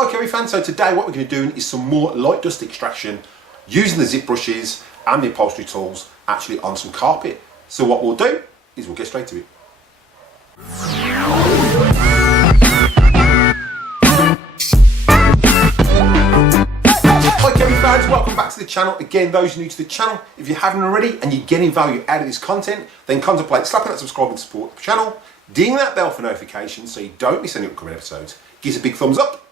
Hi Kirby fans, so today what we're going to be doing is some more light dust extraction using the zip brushes and the upholstery tools actually on some carpet. So what we'll do is we'll get straight to it. Hi Kirby fans, welcome back to the channel. Again, those new to the channel, if you haven't already and you're getting value out of this content, then contemplate slapping that subscribe and support the channel, ding that bell for notifications so you don't miss any upcoming episodes, give us a big thumbs up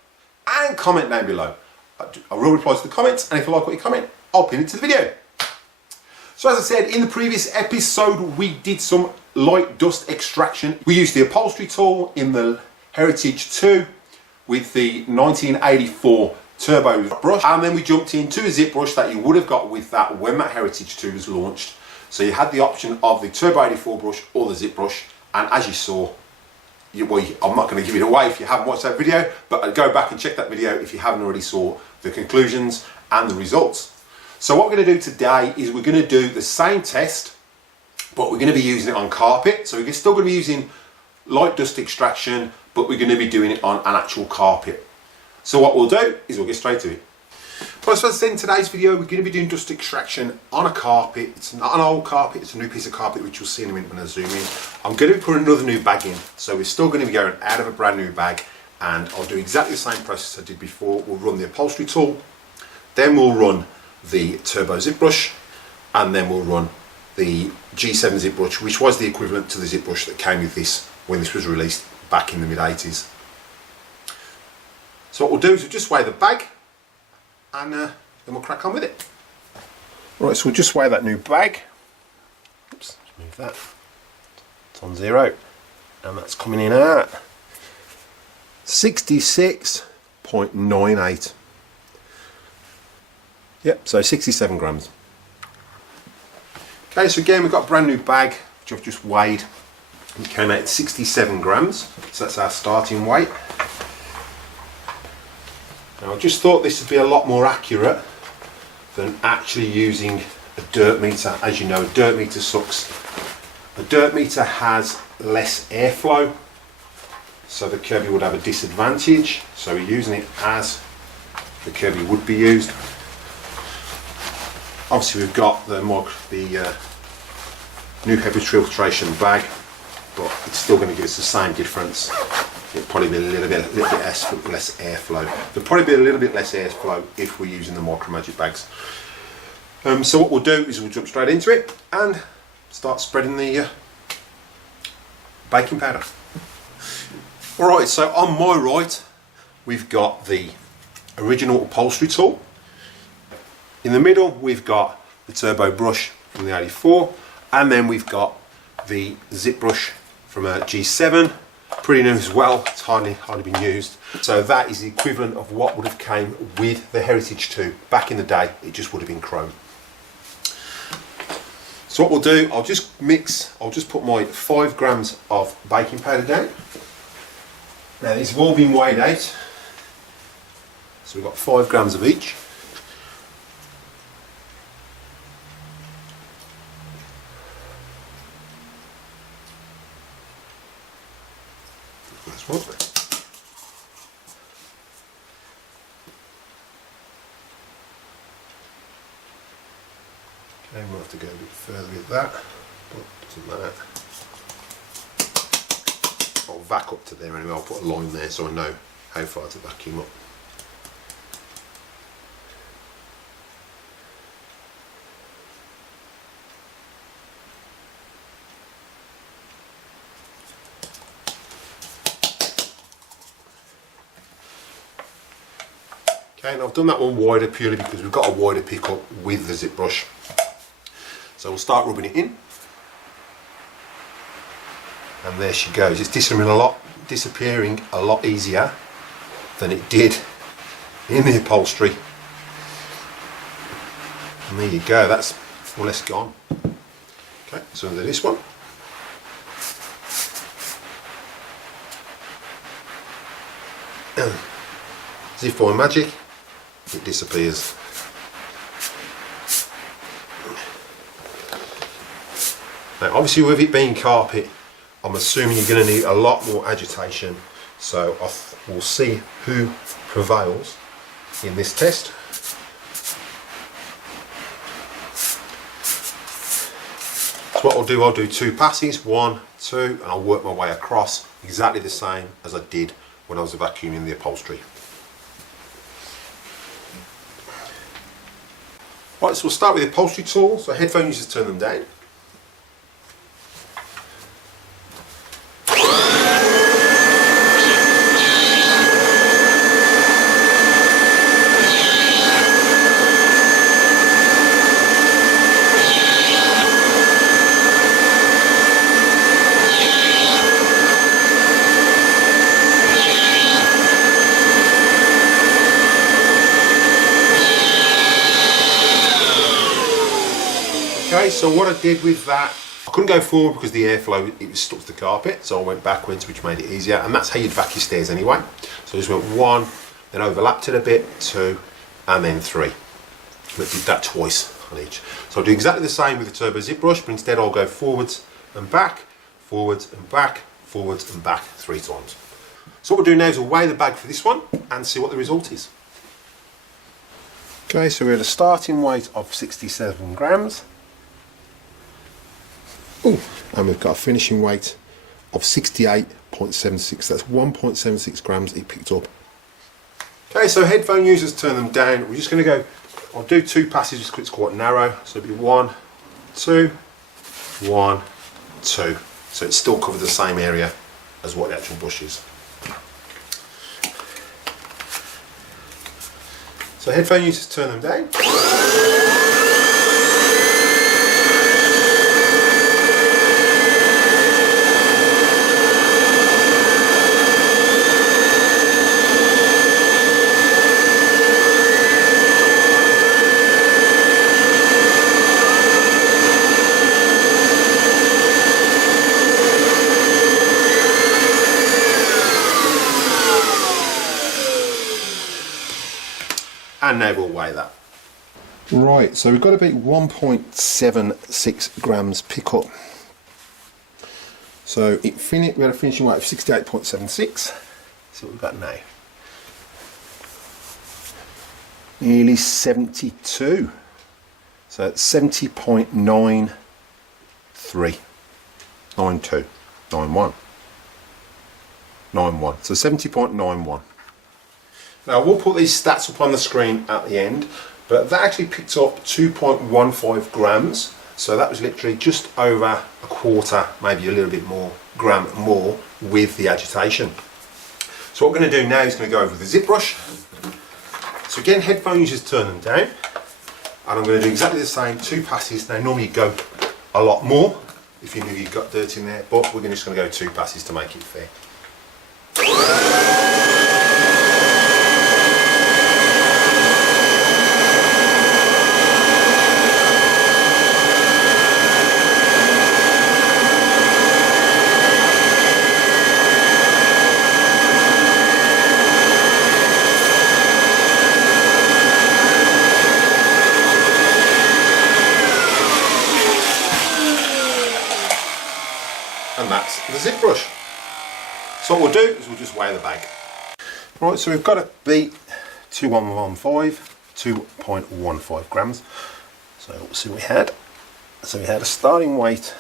and comment down below. I will reply to the comments, and if you like what you comment, I'll pin it to the video. So as I said, in the previous episode, we did some light dust extraction. We used the upholstery tool in the Heritage 2 with the 1984 turbo brush, and then we jumped into a zip brush that you would have got with that when that Heritage 2 was launched. So you had the option of the turbo 84 brush or the zip brush, and as you saw, I'm not going to give it away if you haven't watched that video, but go back and check that video if you haven't already saw the conclusions and the results. So what we're going to do today is we're going to do the same test, but we're going to be using it on carpet. So we're still going to be using light dust extraction, but we're going to be doing it on an actual carpet. So what we'll do is we'll get straight to it. Well, as I said, in today's video, we're going to be doing dust extraction on a carpet. It's not an old carpet, it's a new piece of carpet, which you'll see in a minute when I zoom in. I'm going to be putting another new bag in. So we're still going to be going out of a brand new bag, and I'll do exactly the same process I did before. We'll run the upholstery tool, then we'll run the turbo zip brush, and then we'll run the G7 zip brush, which was the equivalent to the zip brush that came with this when this was released back in the mid-80s. So what we'll do is we'll just weigh the bag, and then we'll crack on with it. Right, so we'll just weigh that new bag. Oops, let's move that. It's on 0, and that's coming in at 66.98. Yep, so 67 grams. Okay, so again, we've got a brand new bag, which I've just weighed. It came out at 67 grams, so that's our starting weight. Now, I just thought this would be a lot more accurate than actually using a dirt meter. As you know, a dirt meter sucks. A dirt meter has less airflow, so the Kirby would have a disadvantage. So we're using it as the Kirby would be used. Obviously, we've got the new heavy filtration bag, but it's still going to give us the same difference. It'll probably be a little bit less airflow. There'll probably be a little bit less airflow if we're using the Micro Magic bags. So what we'll do is we'll jump straight into it and start spreading the baking powder. Alright, so on my right we've got the original upholstery tool. In the middle we've got the turbo brush from the 84, and then we've got the zip brush from a G7. Pretty new as well, it's hardly been used. So that is the equivalent of what would have came with the Heritage 2. Back in the day, it just would have been chrome. So what we'll do, I'll just put my 5 grams of baking powder down. Now these have all been weighed out. So we've got 5 grams of each. That's one. Okay, we'll have to go a bit further with that, but it doesn't matter. I'll vac up to there anyway. I'll put a line there so I know how far to vacuum up. Okay, and I've done that one wider purely because we've got a wider pickup with the zip brush. So we'll start rubbing it in. And there she goes. It's disappearing a lot easier than it did in the upholstery. And there you go, that's more or less gone. Okay, so under this one. As if by magic, it disappears. Now obviously with it being carpet, I'm assuming you're going to need a lot more agitation. So we'll see who prevails in this test. So what I'll do 2 passes, 1, 2, and I'll work my way across exactly the same as I did when I was vacuuming the upholstery. Right, so we'll start with the upholstery tool. So headphone users, turn them down. Okay, so what I did with that, I couldn't go forward because the airflow, it was stuck to the carpet, so I went backwards, which made it easier, and that's how you'd vac your stairs anyway. So I just went 1, then overlapped it a bit, 2, and then 3. But did that twice on each. So I'll do exactly the same with the turbo zip brush, but instead I'll go forwards and back, forwards and back, forwards and back 3 times. So what we'll do now is we'll weigh the bag for this one and see what the result is. Okay, so we're at a starting weight of 67 grams. Ooh, and we've got a finishing weight of 68.76. That's 1.76 grams it picked up. Okay, so headphone users, turn them down. We're just going to go, I'll do 2 passes just because it's quite narrow. So it'll be 1, 2, 1, 2. So it still covers the same area as what the actual brush is. So headphone users, turn them down. And now we'll weigh that. Right, so we've got about 1.76 grams pickup. So we had a finishing weight of 68.76. So what we've got now. Nearly 72. So it's 70.93. 92. 91. 91. So 70.91. Now we'll put these stats up on the screen at the end, but that actually picked up 2.15 grams, so that was literally just over a quarter, maybe a little bit more, gram more with the agitation. So what we're going to do now is going to go over the zip brush. So again, headphone users, turn them down, and I'm going to do exactly the same, 2 passes. Now normally you go a lot more if you knew you got dirt in there, but we're just going to go 2 passes to make it fair. And that's the zip brush. So what we'll do is we'll just weigh the bag. Right, so we've got it be 2.15 grams. So we'll see what we had. So we had a starting weight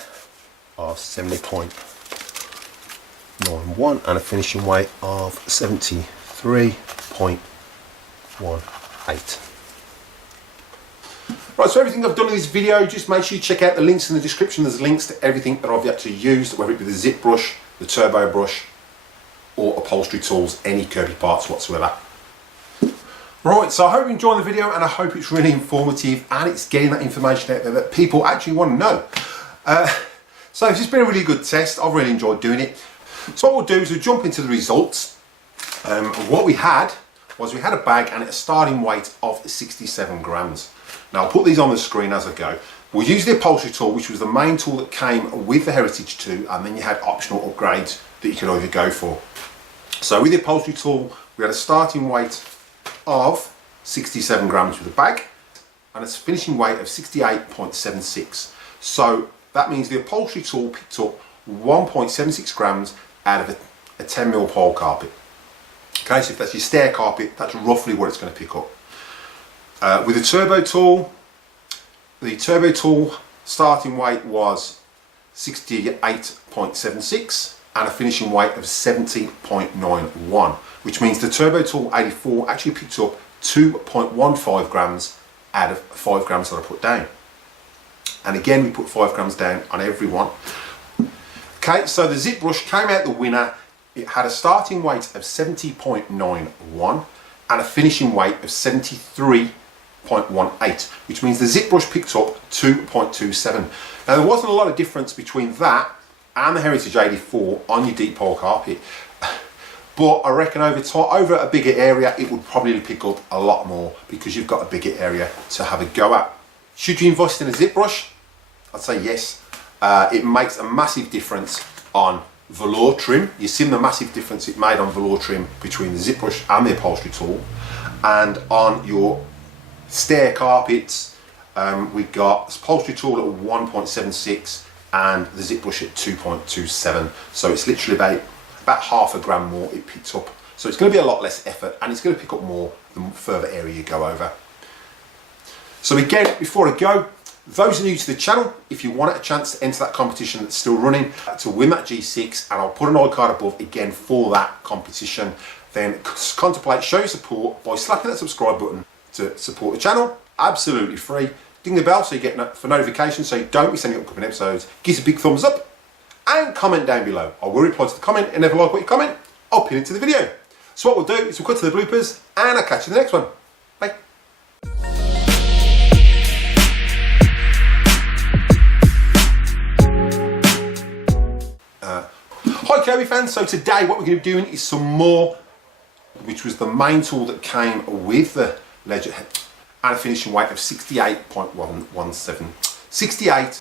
of 70.91 and a finishing weight of 73.18. Right, so everything I've done in this video, just make sure you check out the links in the description. There's links to everything that I've actually used, whether it be the zip brush, the turbo brush, or upholstery tools, any Kirby parts whatsoever. Right, so I hope you enjoyed the video and I hope it's really informative and it's getting that information out there that people actually want to know. So it's just been a really good test. I've really enjoyed doing it. So what we'll do is we'll jump into the results. What we had was we had a bag and a starting weight of 67 grams. Now I'll put these on the screen as I go. We'll use the upholstery tool, which was the main tool that came with the Heritage 2, and then you had optional upgrades that you could either go for. So with the upholstery tool, we had a starting weight of 67 grams with the bag, and a finishing weight of 68.76. So that means the upholstery tool picked up 1.76 grams out of a 10mm pole carpet. Okay, so if that's your stair carpet, that's roughly what it's going to pick up. With the turbo tool starting weight was 68.76 and a finishing weight of 70.91, which means the turbo tool 84 actually picked up 2.15 grams out of 5 grams that I put down. And again, we put 5 grams down on every one. Okay, so the zip brush came out the winner. It had a starting weight of 70.91 and a finishing weight of 73.18, which means the zip brush picked up 2.27. Now, there wasn't a lot of difference between that and the Heritage 84 on your deep pole carpet, but I reckon over a bigger area, it would probably pick up a lot more because you've got a bigger area to have a go at. Should you invest in a zip brush? I'd say yes. It makes a massive difference on velour trim. You've seen the massive difference it made on velour trim between the zip brush and the upholstery tool. And on your stair carpets, we got upholstery tool at 1.76 and the zip brush at 2.27. So it's literally about half a gram more it picked up. So it's going to be a lot less effort and it's going to pick up more the further area you go over. So again, before I go, those new to the channel, if you want a chance to enter that competition that's still running, to win that G6, and I'll put an old card above again for that competition, then contemplate, show your support by slapping that subscribe button to support the channel, absolutely free. Ding the bell so you get for notifications so you don't miss any upcoming episodes. Give us a big thumbs up and comment down below. I will reply to the comment, and if I like what you comment, I'll pin it to the video. So what we'll do is we'll cut to the bloopers and I'll catch you in the next one. Bye. Hi Kirby fans, so today what we're going to be doing is some more, which was the main tool that came with the ledger head, and a finishing weight of 68.117. 68.